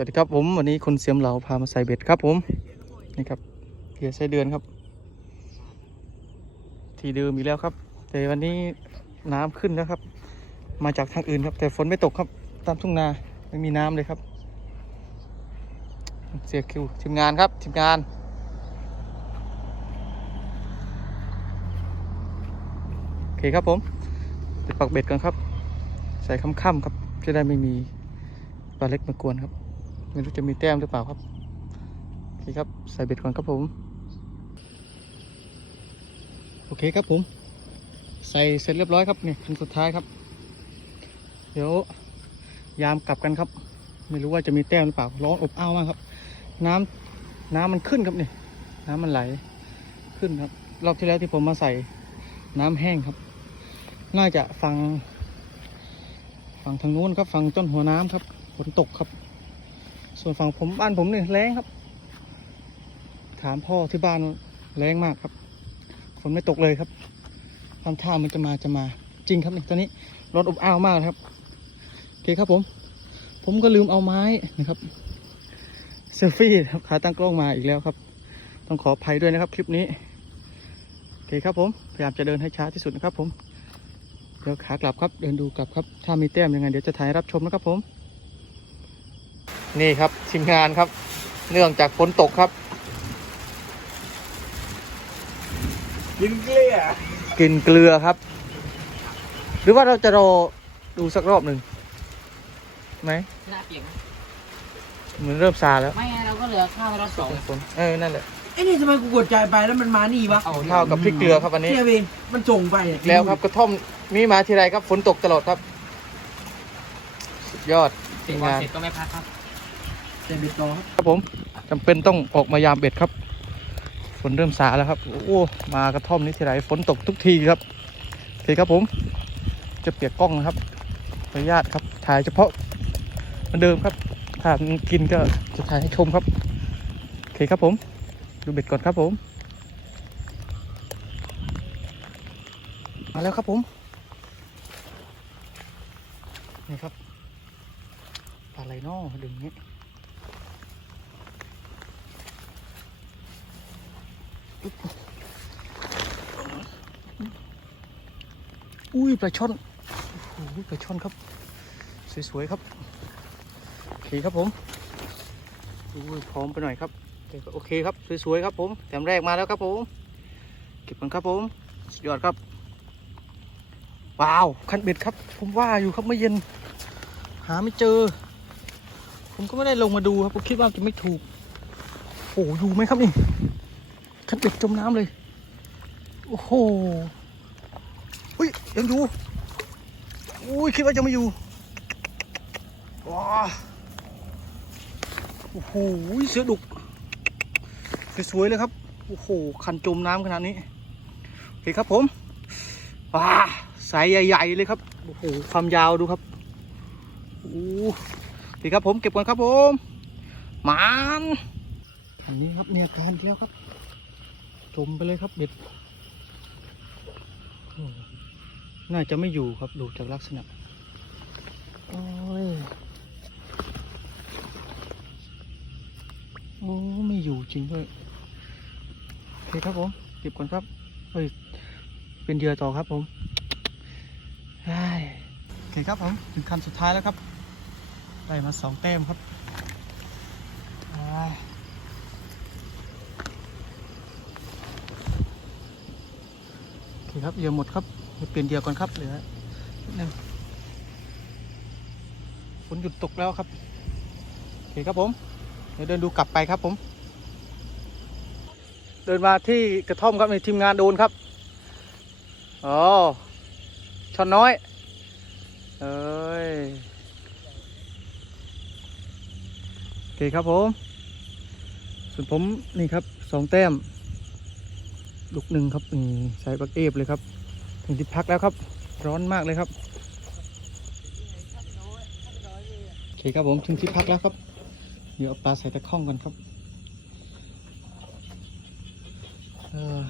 วัสดีครับผมวันนี้คุณเสียมเหลาพามาใส่เบ็ดครับผมนี่ครับเหยื่อไส้เดือนครับ ทีเดิมอีกแล้วครับ แต่วันนี้น้ำขึ้นแล้วครับ มาจากทางอื่นครับ แต่ฝนไม่ตกครับ ตามทุ่งนาไม่มีน้ำเลยครับ เสียคิวทีมงานครับทีมงานโอเคครับผมเดี๋ยวปักเบ็ดกันครับ ใส่ค่ำๆครับจะได้ไม่มีปลาเล็กมากวนครับ ไม่รู้จะมีแต้มหรือเปล่าครับโอเคครับใส่เบ็ดก่อนครับผม โอเคครับผม ใส่เสร็จเรียบร้อยครับนี่ขั้นสุดท้ายครับ เดี๋ยวยามกลับกันครับ ไม่รู้ว่าจะมีแต้มหรือเปล่าร้อนอบอ้าวมากครับ น้ำน้ำมันขึ้นครับนี่น้ำมันไหลขึ้นครับ รอบที่แล้วที่ผมมาใส่น้ำแห้งครับ น่าจะฟังฝั่งทางนู้นครับฝั่งต้นหัวน้ำครับฝนตกครับ ส่วนฝั่งผมบ้านผมเนี่ยแรงครับ ถามพ่อที่บ้านแรงมากครับฝนไม่ตกเลยครับทำท่ามันจะมาจะมาจริงครับนี่ตอนนี้ร้อนอบอ้าวมากครับโอเคครับผม ผมก็ลืมเอาไม้นะครับเซลฟี่ครับขาตั้งกล้องมาอีกแล้วครับ ต้องขออภัยด้วยนะครับ คลิปนี้โอเคครับผมพยายามจะเดินให้ช้าที่สุดนะครับผมเดี๋ยวขากลับครับเดินดูกลับครับ ถ้ามีแต้มยังไงเดี๋ยวจะถ่ายรับชมนะครับผม นี่ครับทีมงานครับ เนื่องจากฝนตกครับ กินเกลี้ยกินเกลือครับ หรือว่าเราจะรอดูสักรอบหนึ่งไหมหน้าเปียกนะเหมือนเริ่มซาแล้วไม่ไงเราก็เหลือข้าวไปรอบสองฝนเออนั่นแหละไอ้นี่ทำไมกูกดใจายไปแล้วมันมานี่วะเอาเท่ากับพริกเกลือครับอันนี้เทียบเองมันส่งไปอะแล้วครับกระท่อมมีมาทีไรครับฝนตกตลอดครับ สุดยอดเสร็ทีจมวันงาน เสร็จก็ไม่พักครับ เบ็ดต่อครับครับผมจำเป็นต้องออกมายามเบ็ดครับ ฝนเริ่มสาแล้วครับ โอ้มากระท่อมนี้ทีไรฝนตกทุกทีครับโอเคครับผม จะเปียกกล้องนะครับขออนุญาตครับถ่ายเฉพาะเหมือนเดิมครับ ถ้ากินก็จะถ่ายให้ชมครับโอเคครับผม ดูเบ็ดก่อนครับผม มาแล้วครับผมนี่ครับปลาไหลนอดึงเนี้ อุ้ยปลาช่อนโอ้โหปลาช่อนครับ สวยๆครับโอเคครับผมอุ้ยพร้อมไปหน่อยครับแต่ก็โอเคครับสวยๆครับผมแต้มแรกมาแล้วครับผมเก็บกันครับผมสุดยอดครับว้าวคันเบ็ดครับ ผมว่าอยู่ครับไม่เย็น หาไม่เจอ ผมก็ไม่ได้ลงมาดูครับผมคิดว่าจะไม่ถูกโอ้โหอยู่ไหมครับนี่คันเบ็ดจมน้ำเลย โอ้โห ยังอยู่อุ้ยคิดว่าจะไม่อยู่ว้าโอ้โหเสือดุกสวยๆเลยครับโอ้โหคันจมน้ำขนาดนี้โอเคครับผมว้าสายใหญ่ๆเลยครับโอ้โหความยาวดูครับโอ้โอเคครับผมเก็บก่อนครับผมหมานอันนี้ครับเนี่ยการเที่ยวครับ จมไปเลยครับเบ็ด น่าจะไม่อยู่ครับดูจากลักษณะโอ้ยโอ้ไม่อยู่จริงด้วยโอเคครับผมเก็บก่อนครับเฮ้ยเป็นเหยื่อต่อครับผมได้โอเคครับผมถึงคันสุดท้ายแล้วครับได้มาสองแต้มครับได้โอเคครับเยื่อหมดครับ เปลี่ยนเหยื่อก่อนครับเหลือนึงฝนหยุดตกแล้วครับโอเคครับผม เดี๋ยวเดินดูกลับไปครับผม เดินมาที่กระท่อมครับในทีมงานโดนครับอ๋อชอนน้อยเอ้ยโอเคครับผม ส่วนผมนี่ครับสองแต้ม ลูกหนึ่งครับนี่ใส่บักเอฟเลยครับ ถึงที่พักแล้วครับ ร้อนมากเลยครับโอเคครับผมถึงที่พักแล้วครับ เดี๋ยวเอาปลาใส่ตะข้องกันครับเออ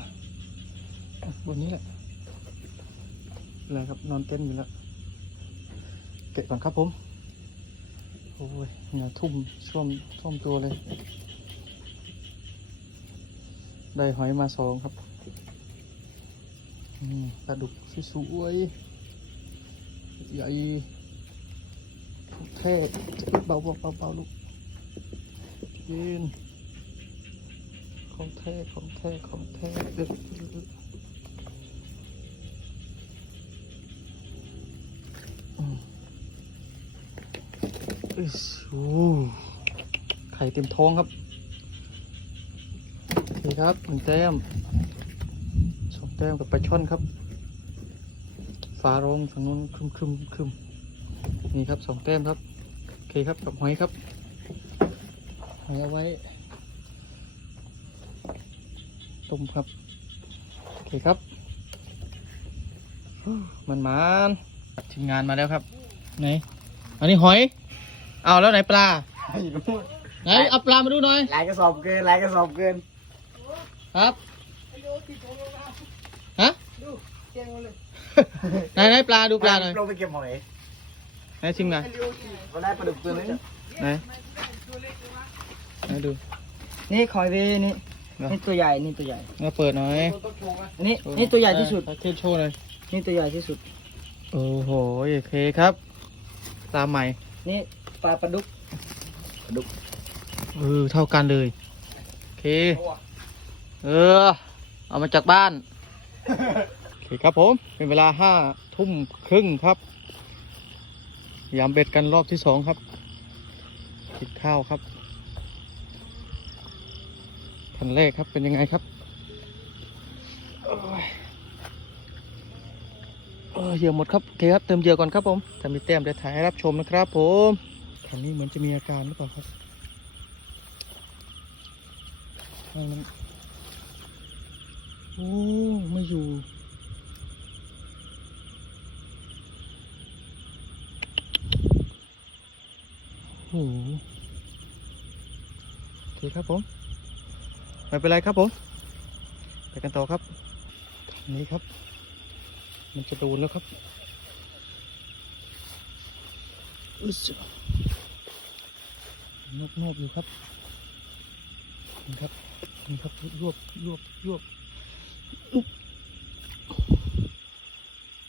บนนี้แหละอะไรครับนอนเต้นอยู่แล้วเก็บก่อนครับผม โอ้ยเหงื่อทุ่มช่วมท่วมตัวเลย ได้หอยมาสองครับ อืมปลาดุกสวยๆใหญ่ทุกเท่เบาๆเบาๆเบาลูกยืนของแท้ของแท้ของแท้เด็ดอือสโอ้ไข่เต็มท้องครับ โอเคครับหนึ่งแต้ม แต้มกับปลาช่อนครับ ฟ้าร้องฝั่งนู้นครึมครึมครึมนี่ครับสองแต้มครับ โอเคครับกับหอยครับ หอยเอาไว้ต้มครับ โอเคครับฮู้มันมันทีมงานมาแล้วครับ ไหน อันนี้หอย เอาแล้วไหนปลาไม่รู้ไหนเอาปลามาดูหน่อย หลายกระสอบเกิน หลายกระสอบเกิน ครับ ฮะไหนไหนปลาดูปลาหน่อยลงไปเก็บหอยไหนชิมหน่อยก็ได้ปลาดุกตัวนึงไหนไหนดูนี่คอยเวนี่เนอะนี่ตัวใหญ่นี่ตัวใหญ่มาเปิดหน่อยนี่นี่ตัวใหญ่ที่สุดเออเทสโชว์หน่อยนี่ตัวใหญ่ที่สุดโอ้โหโอเคครับปลาใหม่ นี่ปลาปลาดุกปลาดุกเออเท่ากันเลยโอเค เออ เอามาจากบ้าน โอเคครับผม เป็นเวลาห้าทุ่มครึ่งครับ ยามเบ็ดกันรอบที่สองครับ กินข้าวครับคันแรกครับเป็นยังไงครับเออเหยื่อหมดครับโอเคครับเติมเหยื่อก่อนครับผมถ้ามีแต้มเดี๋ยวถ่ายให้รับชมนะครับ ผมคันนี้เหมือนจะมีอาการหรือเปล่าครับ โอ้ไม่อยู่โอ้โอเคครับผมไม่เป็นไรครับผมไปกันต่อครับนนี้ครับ มันจะโดนแล้วครับอึ๊สนกนกอยู่ครับนี่ครับนี่ครับยวบยวบยวบอื้อ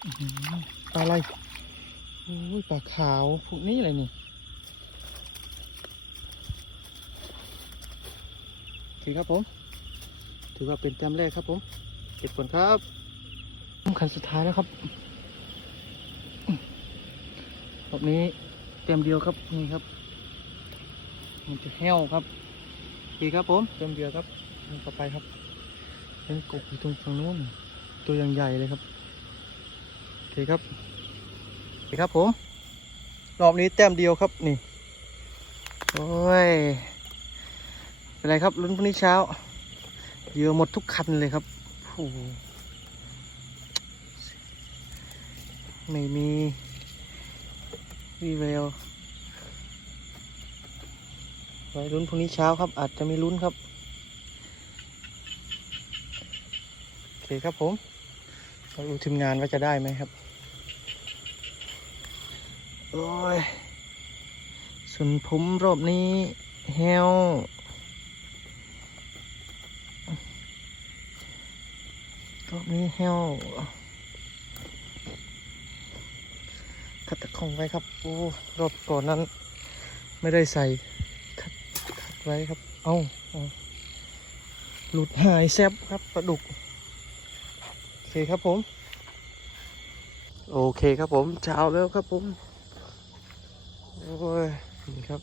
หือ ปลาอะไรโอ้ยปลาขาวพวกนี้อะไรนี่โอเคครับผม ถือว่าเป็นแต้มแรกครับผม เก็บก่อนครับคันสุดท้ายแล้วครับรอบนี้แต้มเดียวครับนี่ครับ มันจะแห้วครับโอเครับผมแต้มเดียวครับต่อไปครับเป็นกบอยู่ตรงฝั่งนู้นตัวยังใหญ่เลยครับ โอเคครับโอเคครับผม รอบนี้แต้มเดียวครับนี่ โอ้ย เป็นไรครับลุ้นพรุ่งนี้เช้าเยื่อหมดทุกคันเลยครับโอ้ไม่มีวีเวลไว้ลุ้นพรุ่งนี้เช้าครับ อาจจะมีลุ้นครับ โอเคครับผมเราดูทีมงานว่าจะได้ไหมครับ โอ้ยส่วนผมรอบนี้แฮวรอบนี้แห้วคัดตะคงไว้ครับ โอ้ รอบก่อนนั้น ไม่ได้ใส่คัดคัดไว้ครับ เอาเอาหลุดหายแซบครับปลาดุก โอเคครับผม โอเคครับผมเช้าแล้วครับผม อ้ยนี่ครับ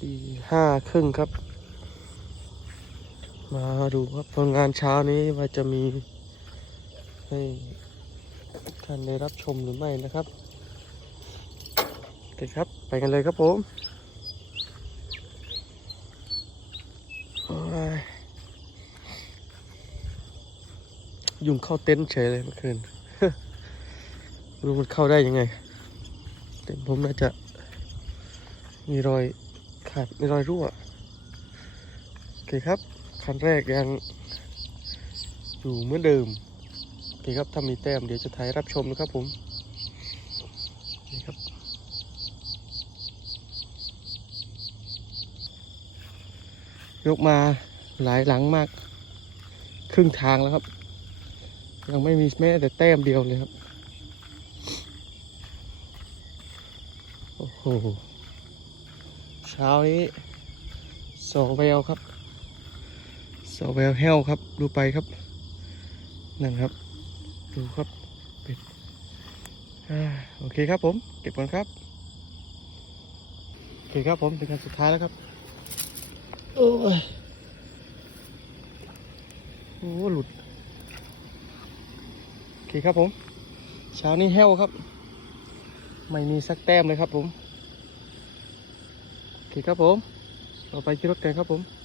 ตีห้าครึ่งครับ มาดูครับผลงานเช้านี้ว่าจะมีให้ท่านได้รับชมหรือไม่นะครับโอเคครับ ไปกันเลยครับผมยุงเข้าเต็นท์เฉยเลยเมื่อคืนรู้มันเข้าได้ยังไง เต็มผมน่าจะมีรอยขาดมีรอยรั่ว โอเคครับ คันแรกยังอยู่เหมือนเดิม โอเคครับ ถ้ามีแต้มเดี๋ยวจะถ่ายรับชมนะครับผม นี่ครับ ยกมาหลายหลังมาก ครึ่งทางแล้วครับ ยังไม่มีแม้แต่แต้มเดียวเลยครับ โอ้โห เช้านี้โซเวลครับโซเวลเฮลครับ ดูไปครับ นั่นครับ ดูครับป็ดอโอเคครับผม เก็บก่อนครับ โอเคครับผมเป็นการสุดท้ายแล้วครับ โอ้ยโอ้หลุด โอเคครับผม เช้านี้แห้วครับ ไม่มีสักแต้มเลยครับผมโอเคครับผม ต่อไปขี่รถกันครับผม